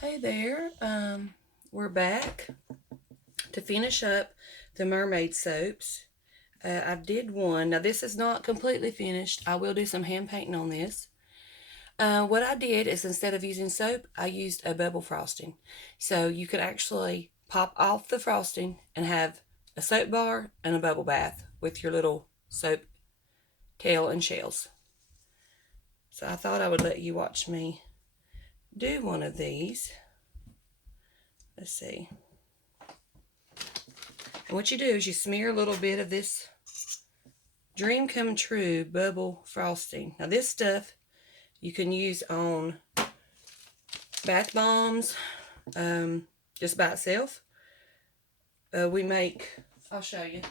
Hey there, we're back to finish up the Mermaid soaps. I did one. Now this is not completely finished. I will do some hand painting on this. What I did is instead of using soap, I used a bubble frosting. So you could actually pop off the frosting and have a soap bar and a bubble bath with your little soap tail and shells. So I thought I would let you watch me do one of these. Let's see. And what you do is you smear a little bit of this Dream Come True bubble frosting. Now this stuff you can use on bath bombs, just by itself. I'll show you.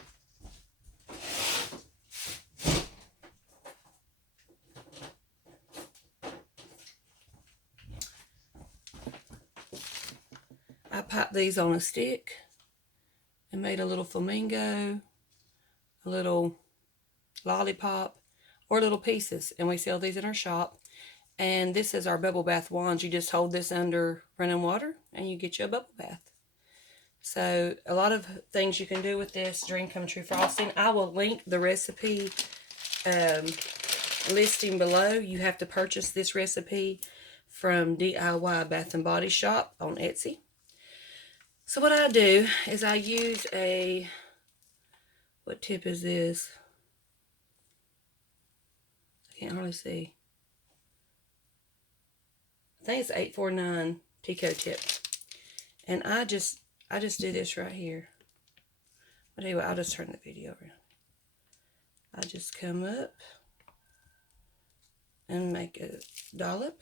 I popped these on a stick and made a little flamingo, a little lollipop, or little pieces. And we sell these in our shop. And this is our bubble bath wands. You just hold this under running water and you get you a bubble bath. So a lot of things you can do with this Dream Come True frosting. I will link the recipe listing below. You have to purchase this recipe from DIY Bath and Body Shop on Etsy. So what I do is I use what tip is this? I can't hardly see. I think it's 849 Pico tip. And I just do this right here. But anyway, I'll just turn the video around. I just come up and make a dollop.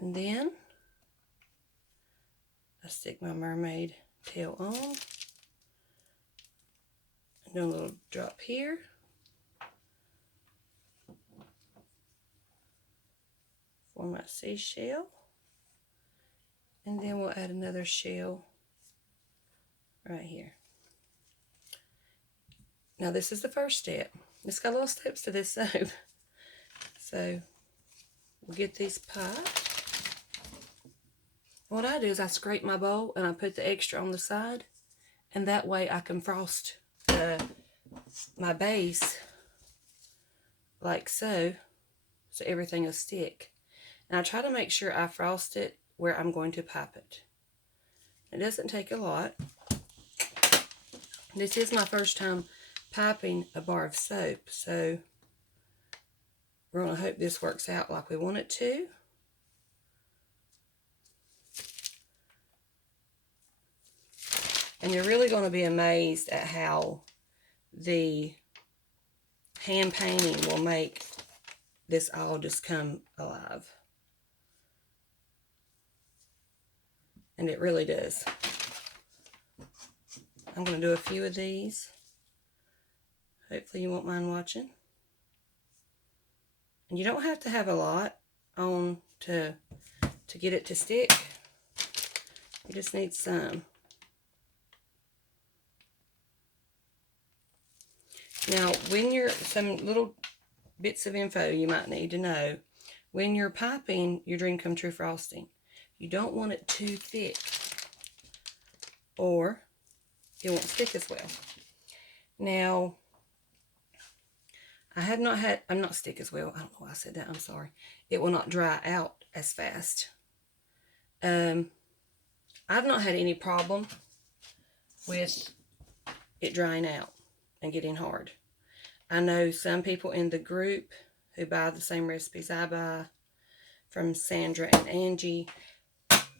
And then I stick my mermaid tail on. Do a little drop here. For my seashell. And then we'll add another shell right here. Now this is the first step. It's got little steps to this soap. So we'll get these popped. What I do is I scrape my bowl and I put the extra on the side. And that way I can frost my base like so. So everything will stick. And I try to make sure I frost it where I'm going to pop it. It doesn't take a lot. This is my first time popping a bar of soap, so we're going to hope this works out like we want it to. And you're really going to be amazed at how the hand painting will make this all just come alive. And it really does. I'm going to do a few of these. Hopefully you won't mind watching. And you don't have to have a lot on to get it to stick. You just need some. Now, some little bits of info you might need to know. When you're popping your Dream Come True frosting, you don't want it too thick, or it won't stick as well. Now, I'm not stick as well. I don't know why I said that. I'm sorry. It will not dry out as fast. I've not had any problem with it drying out and getting hard. I know some people in the group who buy the same recipes I buy from Sandra and Angie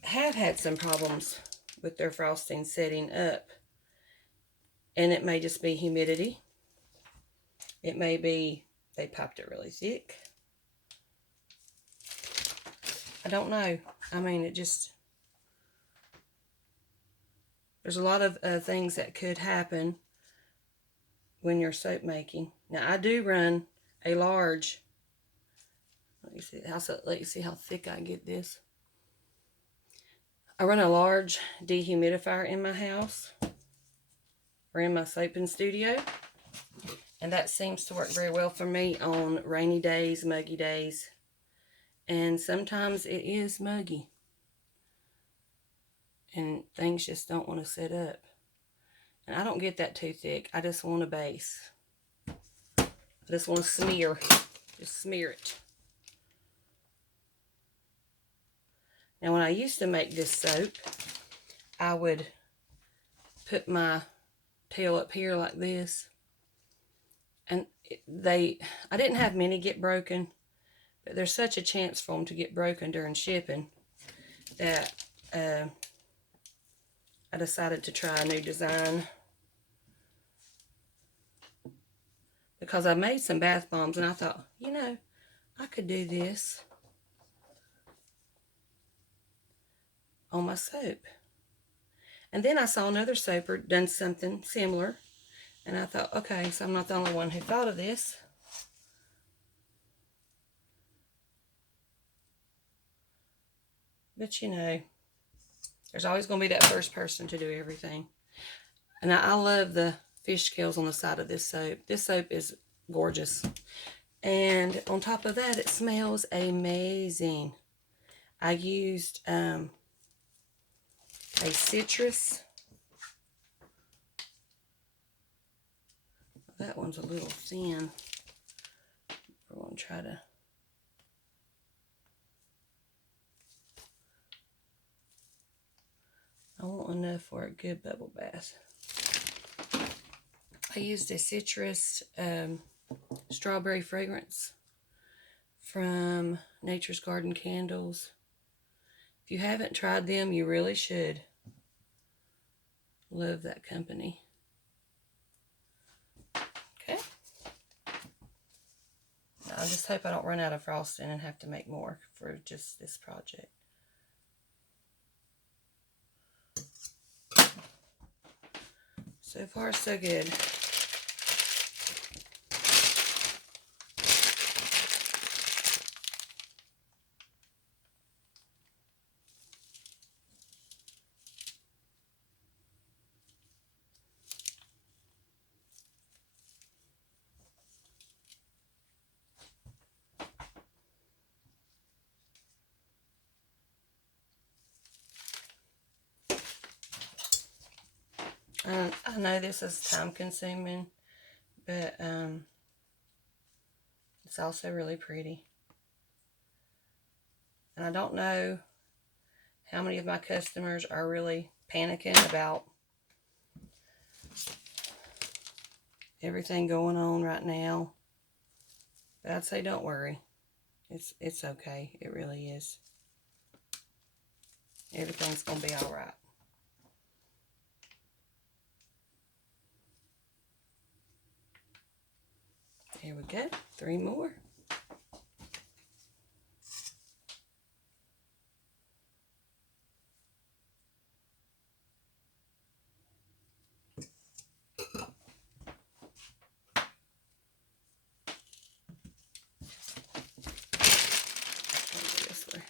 have had some problems with their frosting setting up. And it may just be humidity. It may be they popped it really thick. I don't know. I mean, there's a lot of things that could happen when you're soap making. Now, I do run a large, let you see how thick I get this. I run a large dehumidifier in my house, or in my soaping studio, and that seems to work very well for me on rainy days, muggy days, and sometimes it is muggy. And things just don't want to set up. And I don't get that too thick. I just want a base. I just want to smear. Just smear it. Now, when I used to make this soap, I would put my tail up here like this. And I didn't have many get broken, but there's such a chance for them to get broken during shipping that I decided to try a new design. Because I made some bath bombs and I thought, you know, I could do this on my soap. And then I saw another soaper done something similar. And I thought, okay, so I'm not the only one who thought of this. But you know, there's always going to be that first person to do everything. And I love the fish scales on the side of this soap. This soap is gorgeous. And on top of that, it smells amazing. I used a citrus. That one's a little thin. We're going to try to... I want enough for a good bubble bath. I used a citrus strawberry fragrance from Nature's Garden Candles. If you haven't tried them, you really should. Love that company. Okay. I just hope I don't run out of frosting and have to make more for just this project. So far, so good. I know this is time consuming, but it's also really pretty. And I don't know how many of my customers are really panicking about everything going on right now. But I'd say don't worry. It's okay. It really is. Everything's going to be all right. Here we go. 3 more. This way.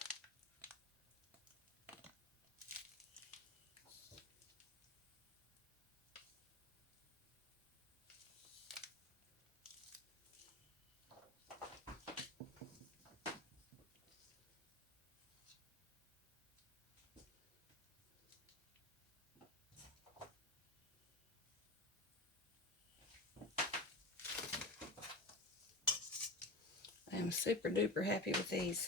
I am super duper happy with these.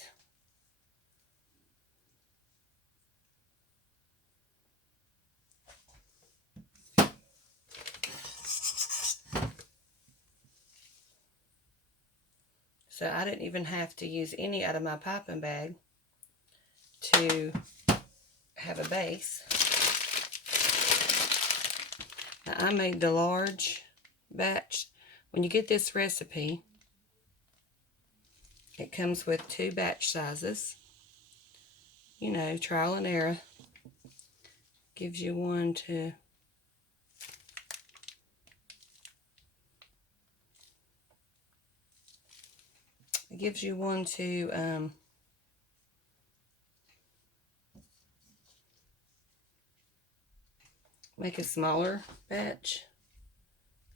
So I didn't even have to use any out of my piping bag to have a base. Now I made the large batch. When you get this recipe, it comes with 2 batch sizes. You know, trial and error. Gives you one to... It gives you one to make a smaller batch.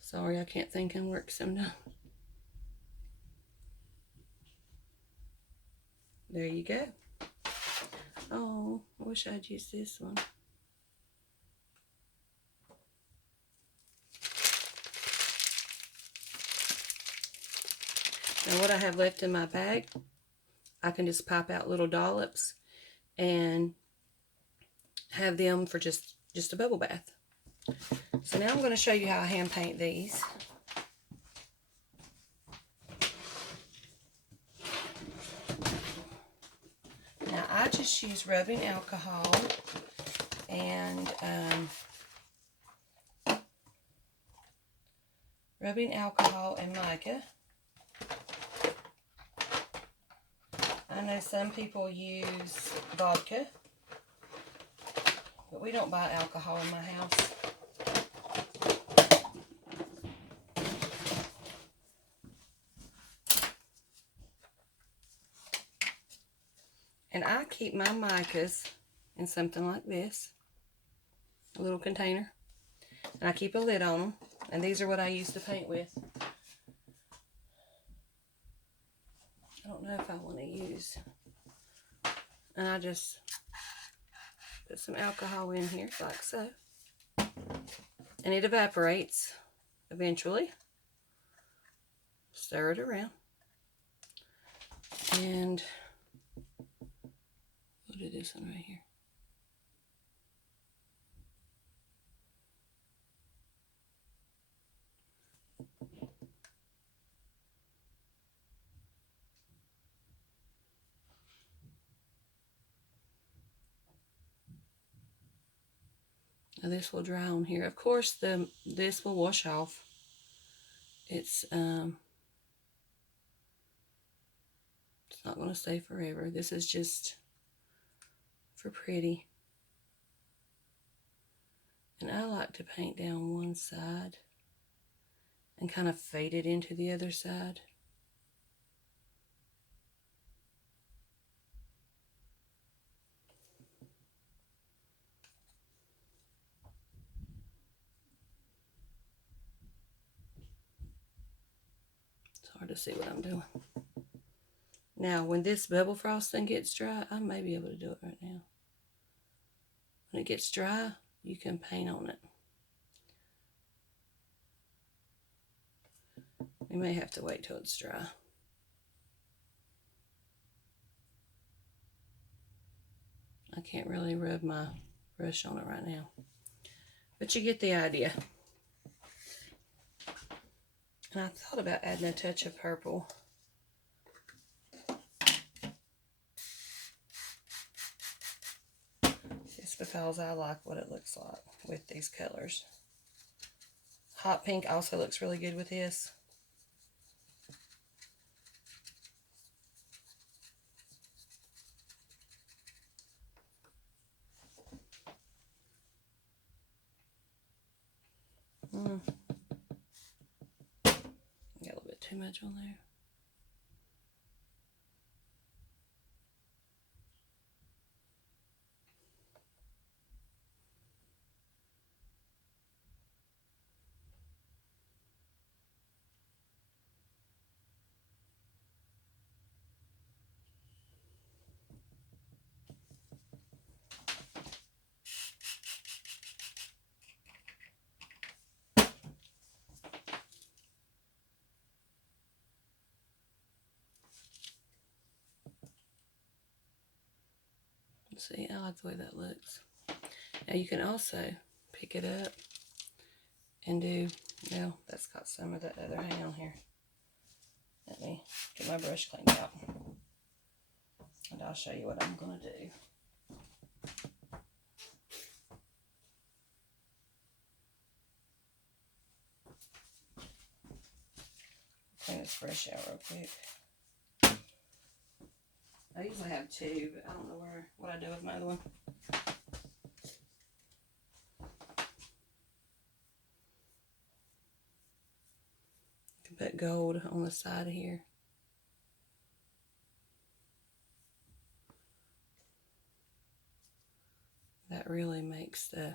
Sorry, I can't think and work sometimes. there you go. Oh, I wish I'd used this one. Now what I have left in my bag, I can just pop out little dollops and have them for just a bubble bath. So now I'm going to show you how I hand paint these. Now I just use rubbing alcohol and mica. I know some people use vodka, but we don't buy alcohol in my house. And I keep my micas in something like this, a little container, and I keep a lid on them. And these are what I use to paint with. I don't know if I want to use, and I just put some alcohol in here like so, and it evaporates eventually. Stir it around, and we'll do this one right here. Now this will dry on here. Of course, this will wash off. It's not going to stay forever. This is just for pretty. And I like to paint down one side and kind of fade it into the other side. It's hard to see what I'm doing. Now, when this bubble frosting gets dry, I may be able to do it right now. When it gets dry, you can paint on it. We may have to wait till it's dry. I can't really rub my brush on it right now, but you get the idea. And I thought about adding a touch of purple. Just because I like what it looks like with these colors. Hot pink also looks really good with this. Got a little bit too much on there. See, I like the way that looks. Now you can also pick it up and do, well, that's got some of that other, hang on here. Let me get my brush cleaned out. And I'll show you what I'm going to do. Clean this brush out real quick. I usually have two, but I don't know what I do with my other one. You can put gold on the side of here. That really makes the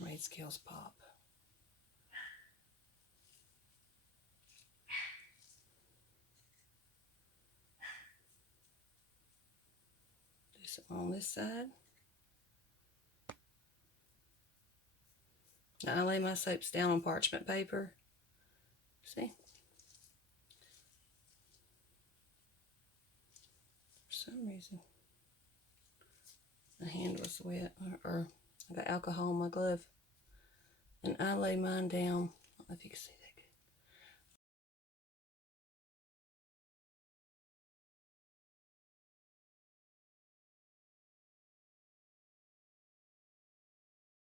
mermaid scales pop. some on this side. Now I lay my soaps down on parchment paper. See? For some reason, my hand was wet, or I got alcohol on my glove. And I lay mine down. I don't know if you can see